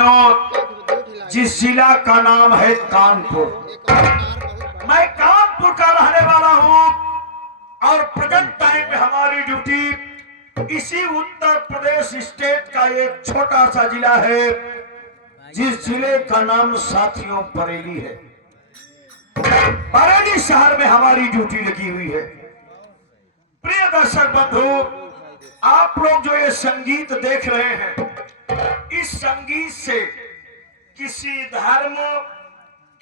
साथियों, जिस जिला का नाम है कानपुर, मैं कानपुर का रहने वाला हूं और प्रेजेंट टाइम में हमारी ड्यूटी इसी उत्तर प्रदेश स्टेट का एक छोटा सा जिला है, जिस जिले का नाम साथियों बरेली है। बरेली शहर में हमारी ड्यूटी लगी हुई है। प्रिय दर्शक बंधु, आप लोग जो ये संगीत देख रहे हैं, इस संगीत से किसी धर्म,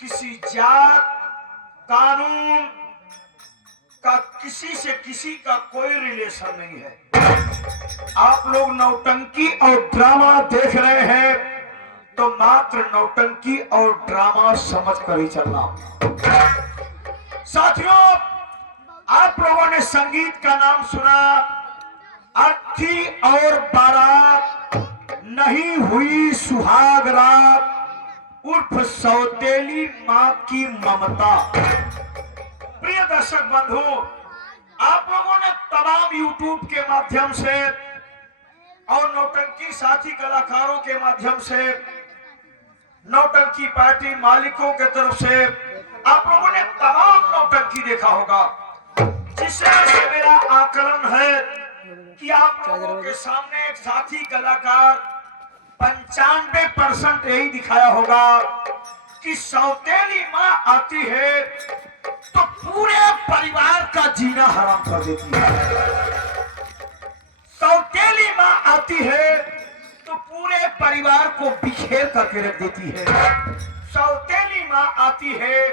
किसी जात, कानून का किसी से किसी का कोई रिलेशन नहीं है। आप लोग नौटंकी और ड्रामा देख रहे हैं तो मात्र नौटंकी और ड्रामा समझ कर ही चलना। साथियों, आप लोगों ने संगीत का नाम सुना, अर्थी और बारात, नहीं हुई सुहाग रात, उर्फ सौतेली मां की ममता। प्रिय दर्शक बंधु, आप लोगों ने तमाम यूट्यूब के माध्यम से और नौटंकी साथी कलाकारों के माध्यम से, नौटंकी पार्टी मालिकों के तरफ से आप लोगों ने तमाम नौटंकी देखा होगा, जिससे मेरा आकलन है कि आप लोगों के सामने एक साथी कलाकार 95% यही दिखाया होगा कि सौतेली मां आती है तो पूरे परिवार का जीना हराम कर देती है। सौतेली मां आती है तो पूरे परिवार को बिखेर करके रख देती है। सौतेली मां आती है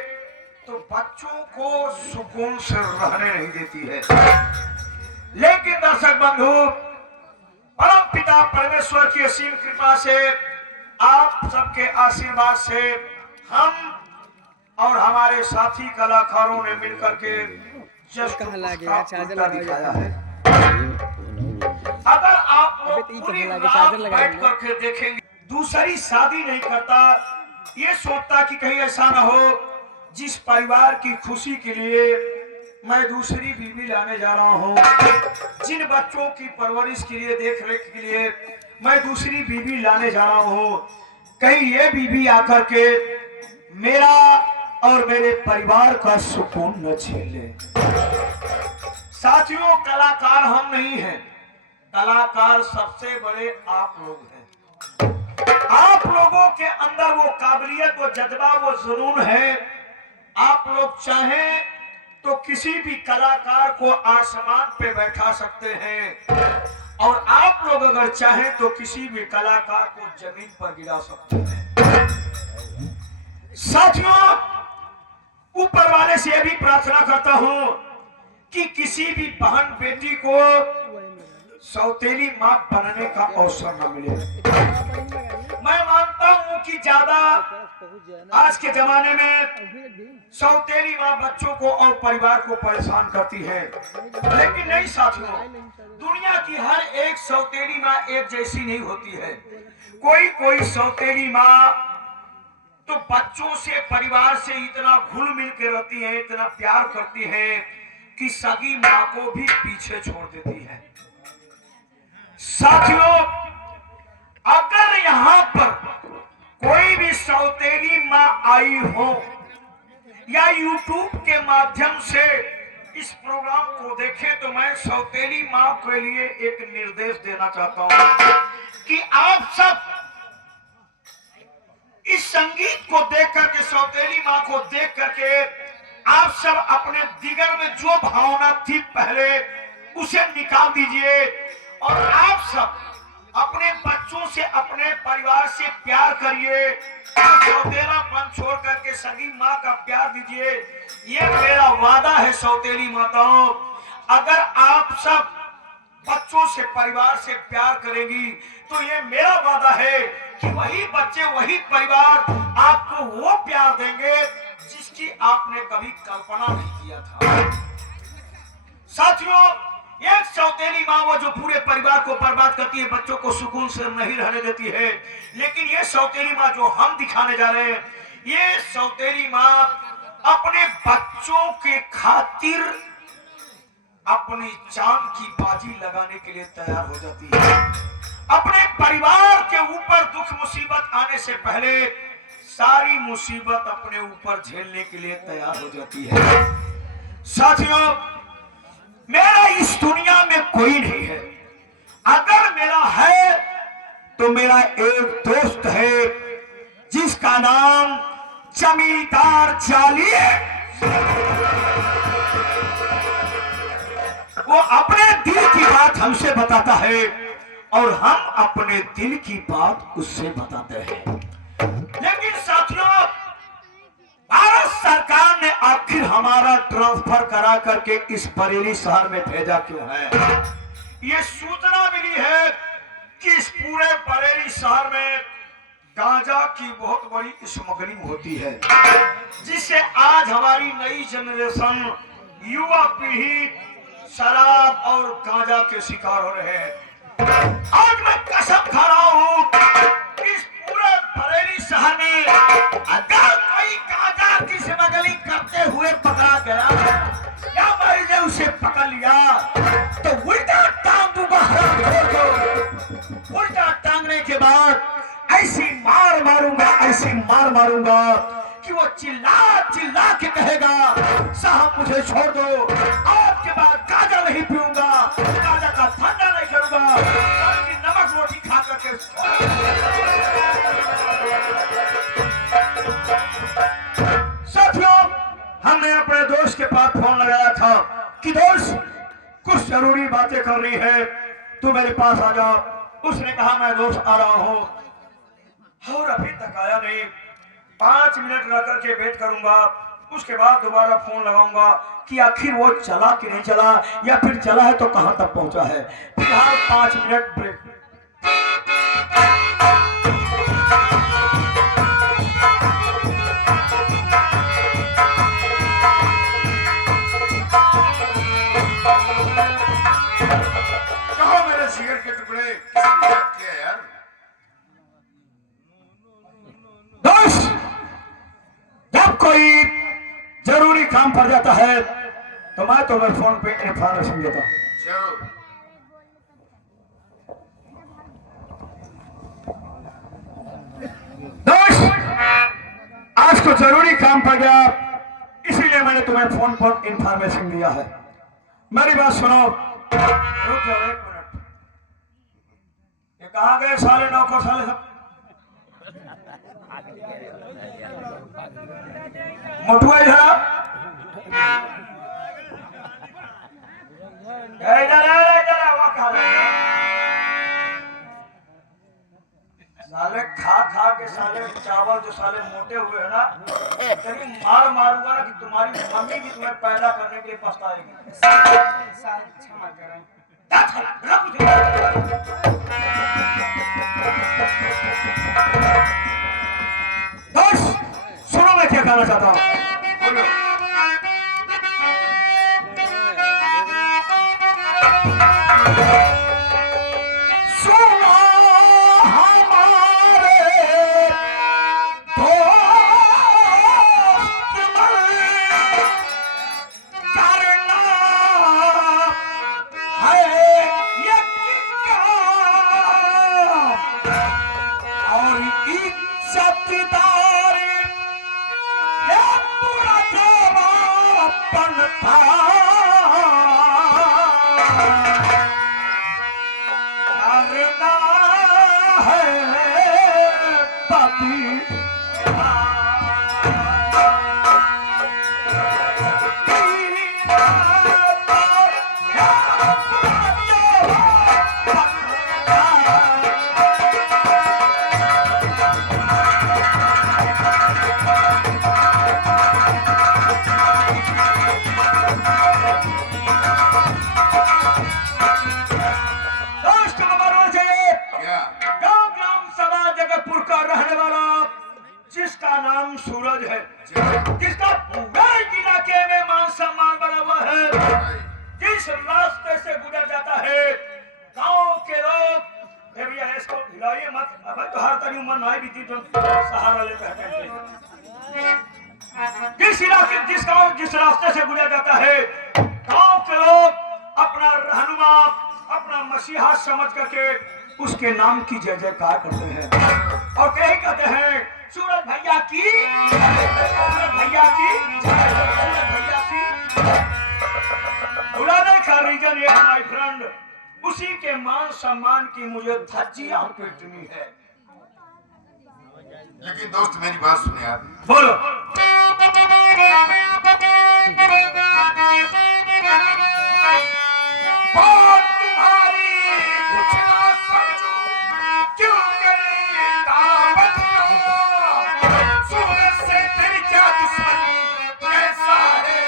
तो बच्चों को सुकून से रहने नहीं देती है। लेकिन दर्शक बंधु, परम पिता परमेश्वर की असीम कृपा से, आप सबके आशीर्वाद से हम और हमारे साथी कलाकारों ने मिलकर के दिखाया है। अगर आप लोग पूरी रात बैठ करके देखेंगे, दूसरी शादी नहीं करता, ये सोचता कि कहीं ऐसा ना हो जिस परिवार की खुशी के लिए मैं दूसरी बीवी लाने जा रहा हूँ, जिन बच्चों की परवरिश के लिए, देख रेख के लिए मैं दूसरी बीवी लाने जा रहा हूँ, कहीं ये बीवी आकर के मेरा और मेरे परिवार का सुकून न छीन ले। साथियों, कलाकार हम नहीं हैं, कलाकार सबसे बड़े आप लोग हैं। आप लोगों के अंदर वो काबिलियत, वो जज्बा, वो जुनून है। आप लोग चाहें तो किसी भी कलाकार को आसमान पे बैठा सकते हैं और आप लोग अगर चाहें तो किसी भी कलाकार को जमीन पर गिरा सकते हैं। साथियों, ऊपर वाले से यह भी प्रार्थना करता हूं कि किसी भी बहन बेटी को सौतेली मां बनने का अवसर न मिले। मैं मानता हूं कि ज्यादा आज के जमाने में सौतेली मां बच्चों को और परिवार को परेशान करती है, लेकिन नहीं साथियों, दुनिया की हर एक सौतेली मां एक जैसी नहीं होती है। कोई सौतेली मां तो बच्चों से, परिवार से इतना घुल मिल के रहती है, इतना प्यार करती है कि सगी मां को भी पीछे छोड़ देती है। साथियों, अगर यहाँ पर कोई भी सौतेली मां आई हो या यूट्यूब के माध्यम से इस प्रोग्राम को देखे, तो मैं सौतेली मां के लिए एक निर्देश देना चाहता हूं कि आप सब इस संगीत को देख करके, सौतेली मां को देख करके आप सब अपने दिगर में जो भावना थी पहले उसे निकाल दीजिए और आप सब अपने बच्चों से, अपने परिवार से प्यार करिए। सौतेलापन छोड़ करके सगी माँ का प्यार दीजिए। ये मेरा वादा है सौतेली माताओं, अगर आप सब बच्चों से, परिवार से प्यार करेंगी तो ये मेरा वादा है कि वही बच्चे, वही परिवार आपको वो प्यार देंगे जिसकी आपने कभी कल्पना नहीं किया था। साथियों, एक सौतेली माँ वो जो पूरे परिवार को बर्बाद करती है, बच्चों को सुकून से नहीं रहने देती है, लेकिन ये सौतेली माँ जो हम दिखाने जा रहे हैं, ये सौतेली माँ अपने बच्चों के खातिर अपनी जान की बाजी लगाने के लिए तैयार हो जाती है। अपने परिवार के ऊपर दुख मुसीबत आने से पहले सारी मुसीबत अपने ऊपर झेलने के लिए तैयार हो जाती है। साथियों, मेरा इस दुनिया में कोई नहीं है। अगर मेरा है तो मेरा एक दोस्त है जिसका नाम जमींदार चाली है। वो अपने दिल की बात हमसे बताता है और हम अपने दिल की बात उससे बताते हैं। लेकिन साथियों, भारत सरकार ने आखिर हमारा ट्रांसफर करा करके इस बरेली शहर में भेजा क्यों है? ये सूचना मिली है कि इस पूरे बरेली शहर में गांजा की बहुत बड़ी स्मगलिंग होती है, जिससे आज हमारी नई जनरेशन, युवा पीढ़ी शराब और गांजा के शिकार हो रहे हैं। आज मैं कसम खा रहा हूं, इस पूरे बरेली शहर में अगर कोई गांजा की स्मगलिंग करते हुए पकड़ा गया या मैंने उसे पकड़ लिया तो उल्टा टांग दूंगा। उल्टा टांगने के बाद ऐसी मार मारूंगा कि वो चिल्ला चिल्ला के कहेगा, साहब मुझे छोड़ दो, आज के बाद गांजा नहीं पीऊंगा, गांजा का धंधा नहीं करूंगा, बल्कि नमक रोटी खा करके। साथियों, हमने अपने दोस्त के पास फोन लगाया था कि दोस्त कुछ जरूरी बातें करनी है, तू मेरे पास आ जा। उसने कहा मैं दोस्त आ रहा हूं और अभी तक आया नहीं। 5 मिनट रह करके वेट करूंगा, उसके बाद दोबारा फोन लगाऊंगा कि आखिर वो चला कि नहीं चला, या फिर चला है तो कहां तक पहुंचा है। फिलहाल 5 मिनट ब्रेक। कहो मेरे जिगर के टुकड़े, किसने याद किया यार? दोस्त, जब कोई जरूरी काम पड़ जाता है तो मैं तुम्हें फोन पे इन्फॉर्मेशन देता हूं। जरूर। दोस्त, आज को जरूरी काम पड़ गया, इसीलिए मैंने तुम्हें फोन पर इन्फॉर्मेशन दिया है। मेरी बात सुनो। रुक जाओ 1 मिनट। ये कहाँ गए साले नौकर साले सब? मोटुआ इधर आ। इधर आ, वो कहाँ गए? साले खा खा के साले चावल जो साले मोटे हुए है ना, तेरी मार मारूंगा ना कि तुम्हारी मम्मी भी तुम्हें पैदा करने के लिए पछताएगी। क्षमा करें। दोस्त, सुनो मैं क्या कहना चाहता हूँ। सूरज है, जिसका पूरे इलाके में मान सम्मान बना हुआ है। जिस रास्ते से गुजर जाता है, गांव के लोग भैया इसको हिलाइए मत, अब तो हर तरी उम्र नाई भी थी जो सहारा लेते हैं। जिस इलाके, जिस गांव, जिस रास्ते से गुजर जाता है, गांव के लोग अपना रहनुमा, अपना मसीहा समझ करके उसके नाम की जय जयकार करते हैं और कहीं कहते हैं सूरज भैया की, सूरज भैया की, सूरज भैया की। बुलाने का रीजन ये माय फ्रेंड, उसी के मान सम्मान की मुझे धज्जियां पीटनी है। लेकिन दोस्त मेरी बात सुनिए आप। बोलो। बात तुम्हारी कुछ ना समझूं, क्यों करी दावत लो, सूरज से तेरी क्या दुश्मनी, कैसा है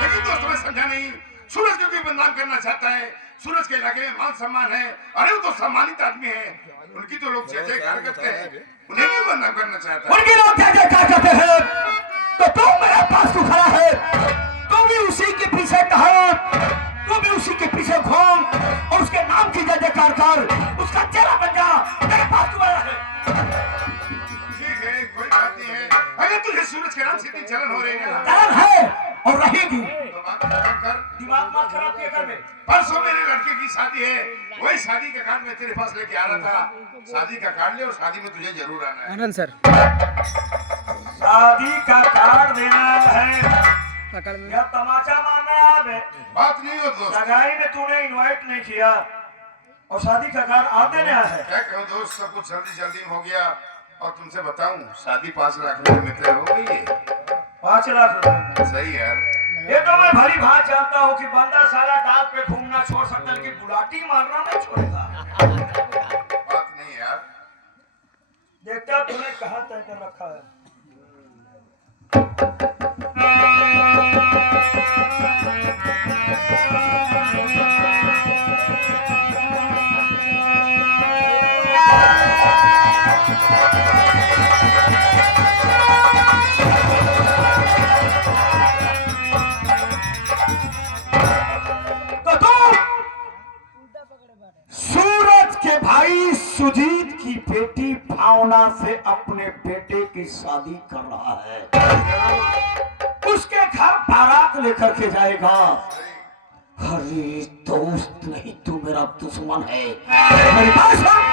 लेकिन दोस्त मैं समझा नहीं, सूरज को क्यों बदनाम करना चाहता है? सूरज के इलाके में मान सम्मान है, अरे वो तो सम्मानित आदमी है, उनकी तो लोग जय जयकार करते हैं, उन्हें क्यों बदनाम करना चाहता है? उनके लोग जय जयकार करते हैं तो तुम मेरे पास तू खड़ा है, तू भी उसी के पीछे टहल, तू भी उसी के पीछे घूम और उसके नाम की जय जयकार कर, उसका चेहरा बन जा। मेरे पास तू आया है। ठीक है, कोई बात नहीं है। अगर तुझे सूरज के नाम से इतनी जलन हो रही है ना, जलन है और रहेगी। तो बात कर, दिमाग मत खराब किया कर। परसों मेरे लड़के की शादी है, वही शादी का कार्ड मैं तेरे पास लेके आ रहा था, शादी का कार्ड ले और शादी में तुझे जरूर आना है। आनंद सर शादी का कार्ड देना है या तमाचा मारना है? बात नहीं हो दोस्त, सगाई में तूने इनवाइट नहीं किया और शादी का कार्ड आप देने आया है। क्या कहूँ दोस्त, सब कुछ जल्दी जल्दी में हो गया और तुमसे बताऊं शादी 5 लाख रुपए में तय हो गई है। 5 लाख रुपए? सही यार, ये तो मैं भली भांत जानता हूँ कि बंदा सारा डाल पे घूमना छोड़ सकता है लेकिन बुलाटी मारना नहीं छोड़ेगा। बात नहीं यार। देखता तूने कहाँ तय कर रखा है। सूरज के भाई सुजीत की बेटी भावना से अपने बेटे की शादी कर रहा है, उसके घर बारात लेकर के जाएगा। अरे दोस्त नहीं, तू मेरा दुश्मन है। मेरी बात सुन।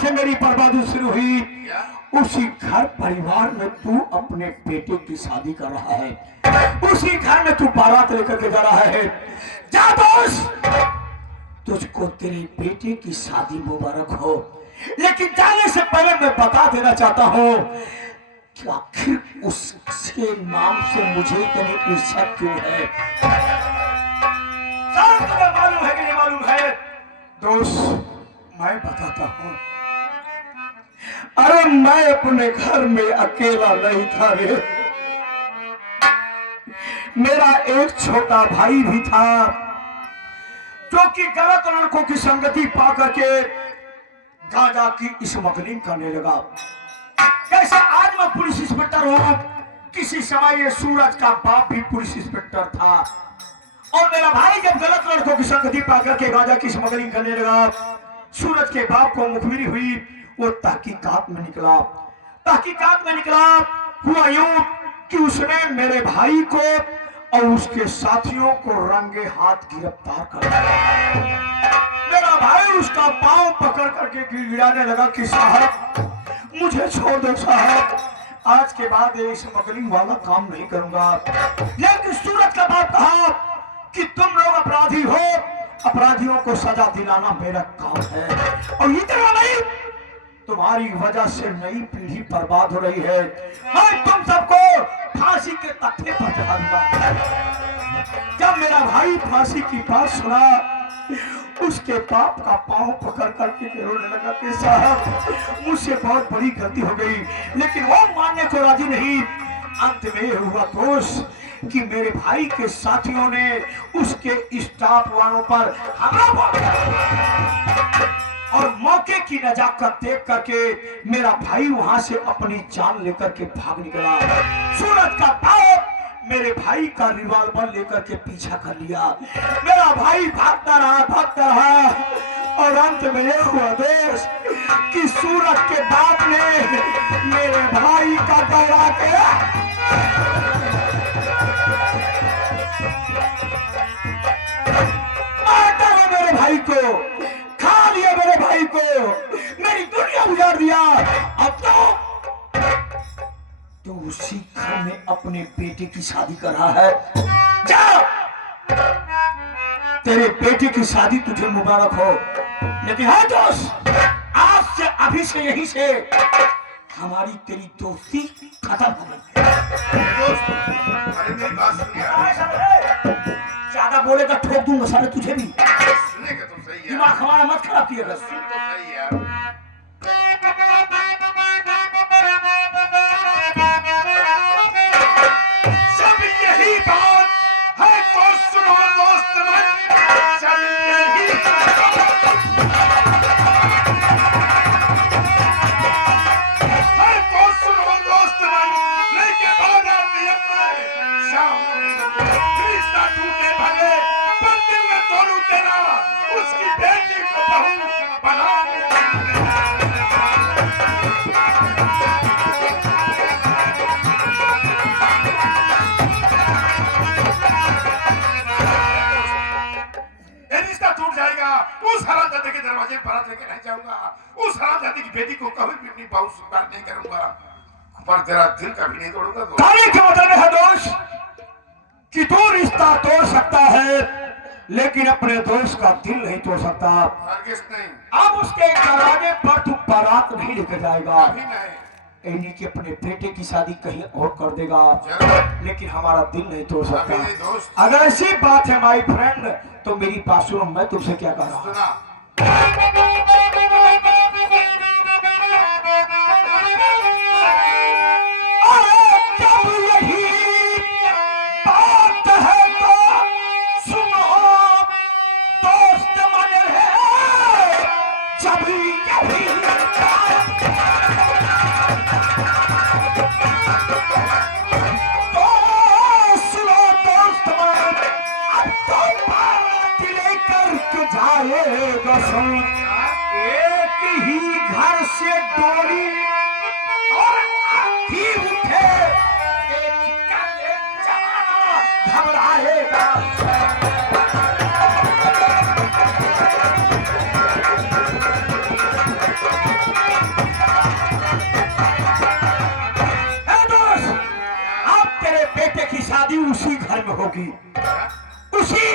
से मेरी बर्बादी शुरू हुई, उसी घर परिवार में तू अपने बेटे की शादी कर रहा है, उसी घर में तू बारात लेकर के जा रहा है। जा दोस्त, तुझको तेरी बेटे की शादी मुबारक हो, लेकिन जाने से पहले मैं बता देना चाहता हूँ कि आखिर उसके नाम से मुझे इतनी ईर्ष्या क्यों है। तुम्हें मालूम है कि नहीं मालूम है? दोस्त मैं बताता हूँ, अरे मैं अपने घर में अकेला नहीं था रे, मेरा एक छोटा भाई भी था जो कि गलत लड़कों की संगति पा करके गांजा की स्मगलिंग करने लगा। कैसे आज मैं पुलिस इंस्पेक्टर हूँ, किसी समय ये सूरज का बाप भी पुलिस इंस्पेक्टर था, और मेरा भाई जब गलत लड़कों की संगति पा करके गांजा की स्मगलिंग करने लगा, सूरज के बाप को मुखबिरी हुई, वो तहकीकात में निकला। हुआ यूं कि उसने मेरे भाई को और उसके साथियों को रंगे हाथ गिरफ्तार कर लिया। मेरा मेरा भाई उसका पांव पकड़ करके गिड़गिड़ाने लगा कि साहब मुझे छोड़ दो साहब, आज के बाद ये स्मगलिंग वाला काम नहीं करूंगा। लेकिन सूरज का बाप कहा कि तुम लोग अपराधी हो, अपराधियों को सजा दिलाना मेरा काम है, और इतना नहीं, तुम्हारी वजह से नई पीढ़ी बर्बाद हो रही है। मैं तुम सबको फांसी के तख्ते पर चढ़ा दूंगा। जब मेरा भाई फांसी की बात सुना, उसके बाप का पांव पकड़ करके रोने लगा कि साहब मुझसे बहुत बड़ी गलती हो गई, लेकिन वो मानने को राजी नहीं। अंत में यह हुआ दोस्त कि मेरे भाई के साथियों ने उसके स्टाफ वालों पर हमला बोल दिया, और मौके की नजाकत देख करके मेरा भाई वहां से अपनी जान लेकर के भाग निकला। सूरज का बाप मेरे भाई का रिवॉल्वर लेकर के पीछा कर लिया। मेरा भाई भागता रहा, और अंत में यह हुआ दोस्त कि सूरज के बाप ने मेरे भाई का दौड़ा के मारता है मेरे भाई को, खा लिया मेरे भाई को, मेरी दुनिया उजाड़ दिया। अब तो उसी घर में अपने बेटे की शादी कर रहा है। जा, तेरे बेटे की शादी तुझे मुबारक हो, लेकिन हाँ दोस्त, आज से अभी से यहीं से हमारी तेरी दोस्ती खत्म हो गई। दोस्त, अरे मेरी बात सुनिए। ज्यादा बोलेगा ठोक दूंगा साले तुझे भी। सुनने का तो सही है। दिमाग हमारा मत खराब किएगा। सुन तो सही है। सब यही बात है तो सुनो दोस्त मन, सब यही है तो सुनो दोस्त मन, लेके भागा दिया मैं शाम रिश्ता टूटे भले, पर दिल में तोड़ू तेरा, उसकी बेटी को बहू बना। उस हरामजादे के दरवाजे पर हाथ लेके नहीं जाऊंगा, उस हरामजादे की बेटी को कभी भी अपनी बहू स्वीकार नहीं करूंगा, पर तेरा दिल कभी नहीं तोड़ूंगा। तो तारीख के मतलब है दोस्त कि तू रिश्ता तोड़ सकता है, लेकिन अपने दोस्त का दिल नहीं तोड़ सकता। हरगिज़ नहीं। अब उसके दरवाजे पर तू बारात नहीं लेकर जाएगा, कभी नहीं। इन्हीं के अपने बेटे की शादी कहीं और कर देगा, जरूर। लेकिन हमारा दिल नहीं तोड़ कभी सकता। नहीं दोस्त। अगर ऐसी बात है माय फ्रेंड, तो मेरी बात सुनो, मैं तुमसे क्या कह रहा हूँ। सुना। जब यही बात है तो सुनो दोस्त मन है, जब यही तो सुनो दोस्त मन, अब तो बारात लेकर के जाएगा सुन, एक ही घर से डोली और आधी उठे, एक काले जमाना घबराएगा। दोस्त, अब तेरे बेटे की शादी उसी घर में होगी, उसी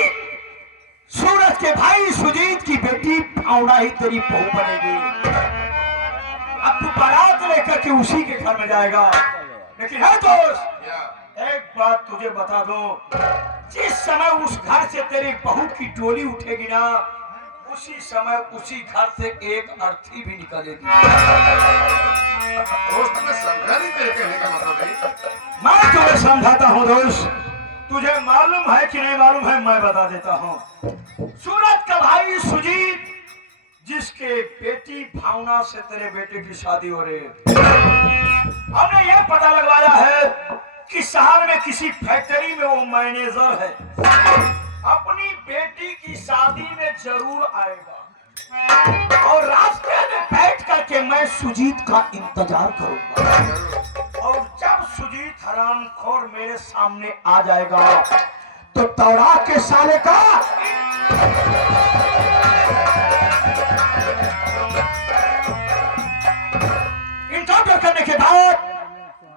सूरज के भाई सुजीत की बेटी भावना ही तेरी बहू बनेगी। अब तू बारात लेकर के उसी के घर में जाएगा, लेकिन है दोस्त, एक बात तुझे बता दो, जिस समय उस घर से तेरी बहू की डोली उठेगी ना, उसी समय उसी घर से एक अर्थी भी निकलेगी। दोस्त मैं समझा नहीं तेरे कहने का मतलब है। मैं तुम्हें समझाता हूँ दोस्त, तुझे मालूम है कि नहीं मालूम है, मैं बता देता हूँ। सूरज का भाई सुजीत, जिसके बेटी भावना से तेरे बेटे की शादी हो रही है, हमने यह पता लगवाया है कि शहर में किसी फैक्ट्री में वो मैनेजर है, अपनी बेटी की शादी में जरूर आएगा, और रास्ते में बैठ करके मैं सुजीत का इंतजार करूंगा, और जब सुजीत हरामखोर मेरे सामने आ जाएगा तो तौरा के साले का करने के बाद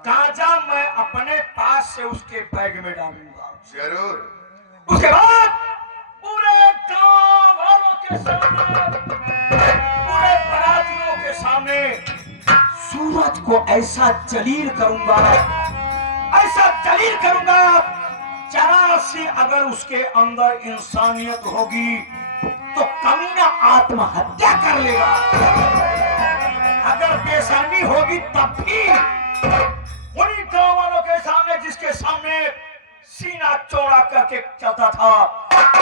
गांजा मैं अपने पास से उसके बैग में डालूंगा। जरूर। उसके बाद पूरे गांव वालों के सामने, पूरे बरातियों के सामने सूरज को ऐसा जलील करूंगा, ऐसा जलील करूंगा, जरा सी अगर उसके अंदर इंसानियत होगी तो कमीना आत्महत्या कर लेगा, अगर बेशर्मी होगी तब भी उन्हीं गांव वालों के सामने, जिसके सामने सीना चौड़ा करके चलता था,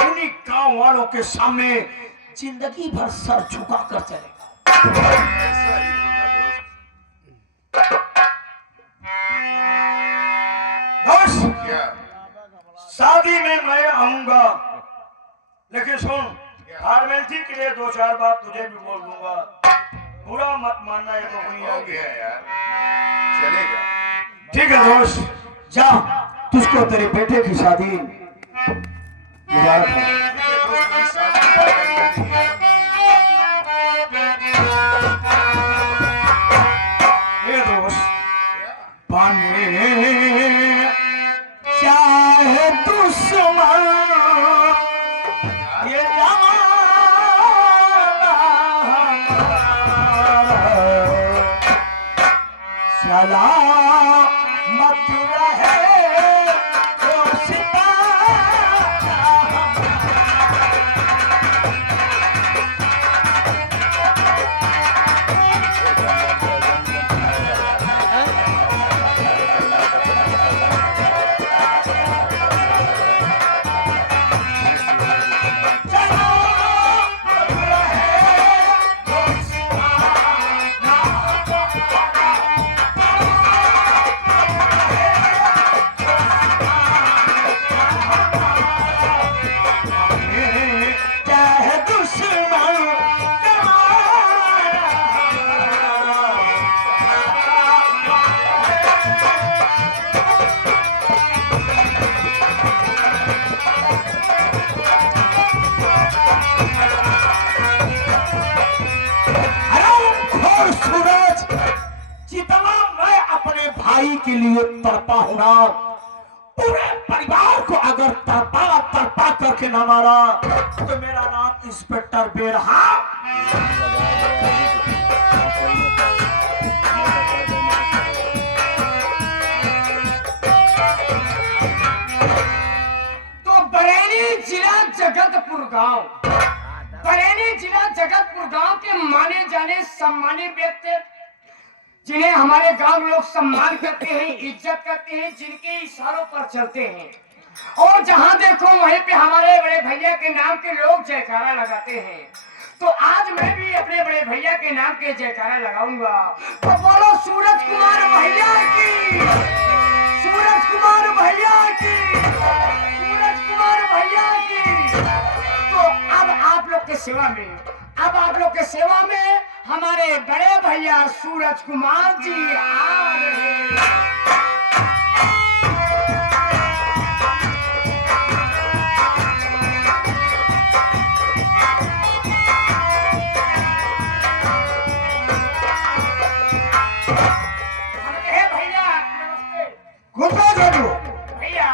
उन्हीं गांव वालों के सामने जिंदगी भर सर झुका कर चलेगा। ऐसा ही होगा दोस्त, क्या? शादी में मैं आऊंगा, लेकिन सुन, फॉर्मेलिटी के लिए 2-4 बात तुझे भी बोल दूंगा, बुरा मत मानना, ये तो दुनिया हो की गया यार, चलेगा। ठीक है दोस्त, जा, तुझको तेरे बेटे की शादी मुबारक हो। दोस्त की शादी करनी है। ये दोस्त बने चाहे दुश्मन, ये जमाना सलामत रहे दोस्ता। चाहे दुश्मन सूरज, जितना मैं अपने भाई के लिए तड़पा हूं ना, पूरे परिवार को अगर तड़पा तड़पा करके ना मारा तो मेरा नाम इंस्पेक्टर बेरहा। तो बरेली जिला जगतपुर गांव, बरेली जिला जगतपुर गांव के माने जाने सम्मानित व्यक्ति, जिन्हें हमारे गांव लोग सम्मान करते हैं, इज्जत करते हैं, जिनके इशारों पर चलते हैं, और जहां देखो वहीं पे हमारे बड़े भैया के नाम के लोग जयकारा लगाते हैं। तो आज मैं भी अपने बड़े भैया के नाम के जयकारा लगाऊंगा। तो बोलो सूरज कुमार भैया की, सूरज कुमार भैया की, सूरज कुमार भैया की। तो अब आप लोग के सेवा में, अब आप लोग के सेवा में हमारे बड़े भैया सूरज कुमार जी आ रहे हैं। भैया नमस्ते। भैया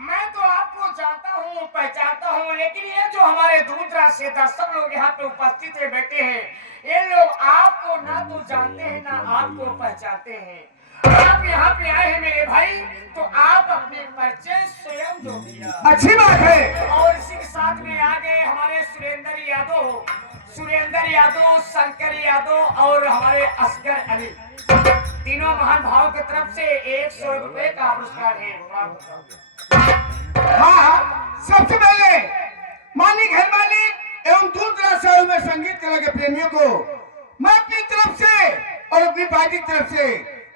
मैं तो आपको जानता हूँ, पहचानता हूँ, लेकिन ये जो हमारे दूर दराज से सब लोग यहाँ पे उपस्थित है, बैठे हैं, ये लोग आपको ना तो जानते हैं ना आपको पहचानते हैं। आप यहाँ पे आए हैं मेरे भाई, तो आप अपने परिचय स्वयं दो भैया। अच्छी बात है। और इसी के साथ में आ गए हमारे सुरेंद्र यादव, सुरेंद्र यादव, शंकर यादव और हमारे असगर अली, तीनों महान भाव की तरफ से 100 रुपए का पुरस्कार है। हाँ, सबसे पहले मालिक है मालिक एवं दूर दराज शहरों में संगीत कला के प्रेमियों को मैं अपनी तरफ से और अपनी पार्टी की तरफ से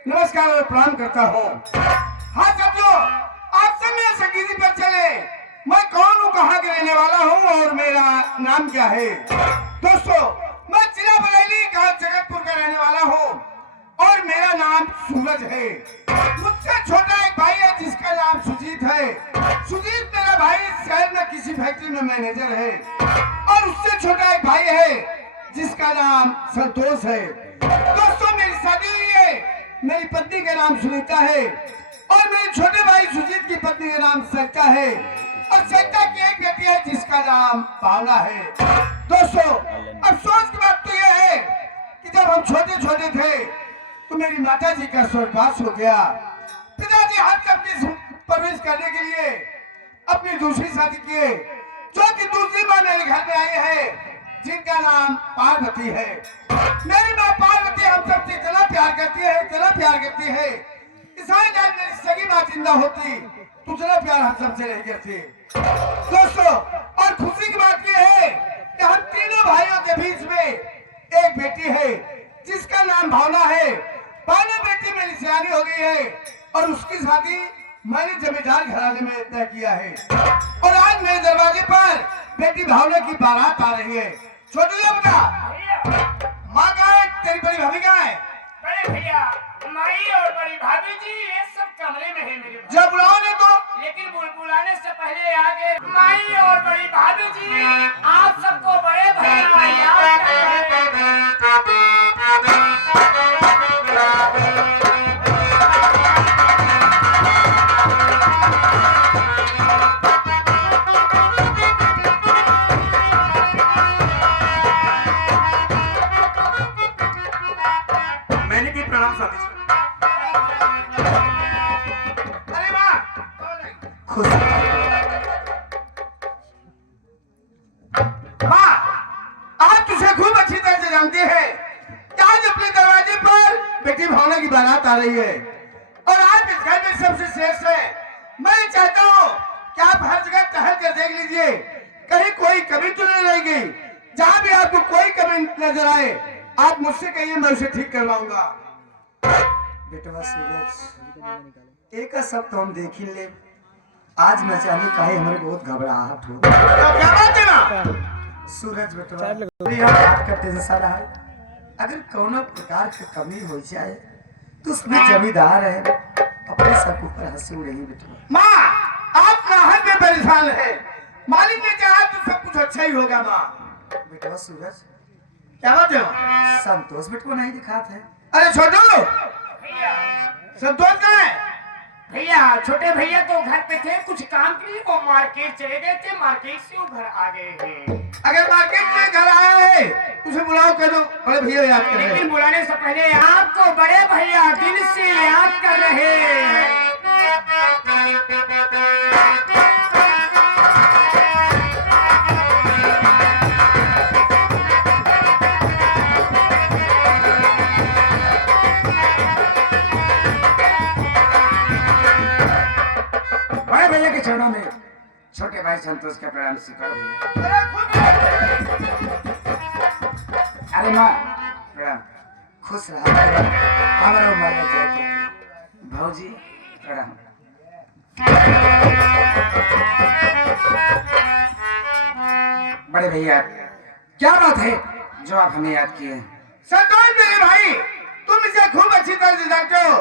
नमस्कार और प्रणाम करता हूँ। हाँ साथियों, आप सब मेरे संगीत पर चले, मैं कौन हूँ, कहाँ के रहने वाला हूँ और मेरा नाम क्या है। दोस्तों, मैं जिला बरेली गांव जगतपुर का रहने वाला हूँ और मेरा नाम सूरज है। मुझसे छोटा एक भाई है जिसका नाम सुजीत है। सुजीत मेरा भाई शहर में किसी फैक्ट्री में मैनेजर है, और उससे छोटा एक भाई है जिसका नाम संतोष है। दोस्तों, मेरी शादी हुई है, मेरी पत्नी का नाम सुनीता है और मेरे छोटे भाई सुजीत की पत्नी का नाम सरिता है और सरिता की एक बेटी है जिसका नाम भावना है। दोस्तों, अफसोस की बात तो यह है कि जब हम छोटे छोटे थे तो मेरी माता जी का स्वर्गवास हो गया। पिताजी हम सबकी परवरिश करने के लिए अपनी दूसरी शादी किए, जो कि दूसरी बार मेरे घर में आए हैं, जिनका नाम पार्वती है। मेरी माँ पार्वती हम सबसे इतना प्यार करती है, इतना प्यार करती है। ईसाई जान मेरी सगी माँ जिंदा होती तो उतना प्यार हम सबसे नहीं करती। दोस्तों, और खुशी की बात यह है कि हम तीनों भाइयों के बीच में एक बेटी है जिसका नाम भावना है। भावना बेटी मेरी सियानी हो गई है और उसकी शादी मैंने जमींदार घराने में तय किया है और आज मेरे दरवाजे पर बेटी भावना की बारात आ रही है। छोटे बेटा, माँ कहाँ है? तेरी बड़ी भाभी कहाँ है? बड़े भैया, माई और बड़ी भाभी जी ये सब कमरे में है मेरे भाई। जब बुलाओ ने तो लेकिन बुलाने से पहले आगे माई और बड़ी भाभी जी आप सबको बड़े भैया याद कर रहे हैं। मैंने की प्रणाम स्वामी जी। अरे माँ खुश माँ, आज तुझे खूब अच्छी तरह से जानती है कि आज अपने दरवाजे पर बेटी भावना की बारात आ रही है और आज इस घर में सबसे श्रेष्ठ है। मैं चाहता हूँ कि आप हर जगह टहल कर देख लीजिए, कहीं कोई कमी तो नहीं रहेगी। जहाँ भी आपको कोई कमी नजर आए आप मुझसे कहिए, मैं उसे ठीक करवाऊंगा। बेटवा सूरज, एक शब्द हम देख ही ले। आज न जाने काहे हमारे बहुत घबराहट हो। तो क्या बात है ना? सूरज बेटवा, बात का टेंशन है। अगर कोनो प्रकार की कमी हो जाए तो उसमें जमींदार है, अपने सब ऊपर हंसी उड़ेगी बेटवा। माँ, आप नाहक में परेशान है। मालिक ने चाहा तो सब कुछ अच्छा ही होगा। माँ, बेटवा सूरज, क्या बात है? संतोष बेटवा नहीं दिखाते है। अरे छोटू, भैया संतोष कहाँ है? भैया छोटे भैया तो घर पे थे, कुछ काम के लिए वो मार्केट चले गए थे, मार्केट से वो घर आ गए हैं। अगर मार्केट में घर आया है उसे बुलाओ, कह दो बड़े भैया याद कर रहे हैं। लेकिन बुलाने से पहले आपको बड़े भैया दिल से याद कर रहे हैं। बड़े भैया के चरणों में छोटे भाई संतोष का प्रणाम स्वीकार हुआ। अरे खुद अरे माँ प्रणाम, खुश रहा हमारा उम्र भौजी प्रणाम। बड़े भैया, क्या बात है जो आप हमें याद किए हैं? संतोष मेरे भाई, तुम इसे खूब अच्छी तरह से जानते हो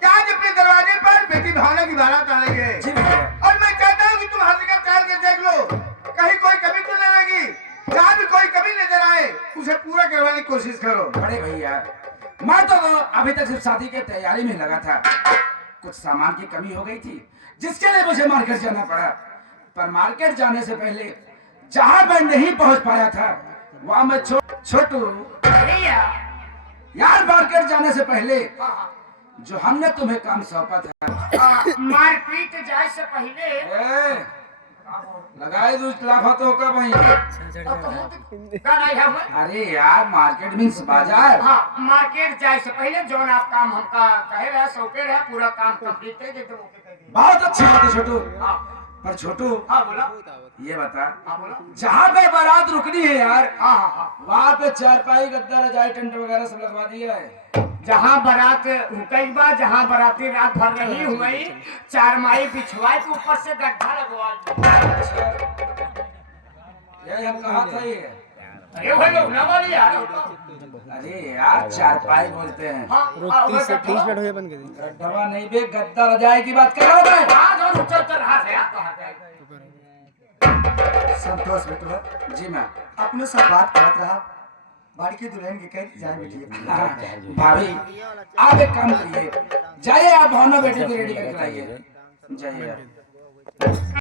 कि आज अपने दरवाजे पर बेटी भावना की बारात आ रही है जी भैया। और मैं चाहता हूँ कि तुम हर जगह टहल के देख लो, कहीं कोई कमी तो नहीं लगी। जहाँ भी कोई कमी नजर आए उसे पूरा करवाने की कोशिश करो। बड़े भैया, मैं तो अभी तक सिर्फ शादी की तैयारी में लगा था। कुछ सामान की कमी हो गई थी जिसके लिए मुझे मार्केट जाना पड़ा, पर मार्केट जाने से पहले जहाँ मैं नहीं पहुँच पाया था वहाँ मैं छोटू भैया यार, मार्केट जाने से पहले जो हमने तुम्हें काम सौंपा था, मारपीट जाए से पहले लगाए 2 लाख तो का भाई। अरे यार, मार्केट मीन्स बाजार। हाँ, मार्केट जाए से पहले जो आप काम हमका कहे रहे सौंपे रहे पूरा काम कंप्लीट है तो बहुत अच्छी बात है छोटू। पर छोटू, हाँ बोला, ये बता, हाँ बोला, जहाँ पे बारात रुकनी है यार, हाँ हाँ हाँ, वहाँ पे चारपाई गद्दा रजाई टेंट वगैरह सब लगवा दिया है। जहाँ बारात कई बार जहाँ बाराती रात भर रही हुई, चारमाई बिछवाए के ऊपर से गड्ढा लगवा। यही हम कहा था ये। अरे भाई लोग ना बोलिए यार। अरे यार, चारपाई बोलते हैं। हाँ, हाँ, उधर गड्ढा। गड्ढवा नहीं बे, गद्दा रजाई की बात कर रहा हूँ मैं। हाँ, जो ऊंचा उतर रहा था यार, कहाँ था? संतोष बेटवा जी, मैं अपने सब बात करत रहा, बाड़ी की दुल्हन की कह जाए बेटी। हाँ, भाभी आप एक काम करिए, जाइए आप भावना बेटे को रेडी करके लाइए, जाइए आप।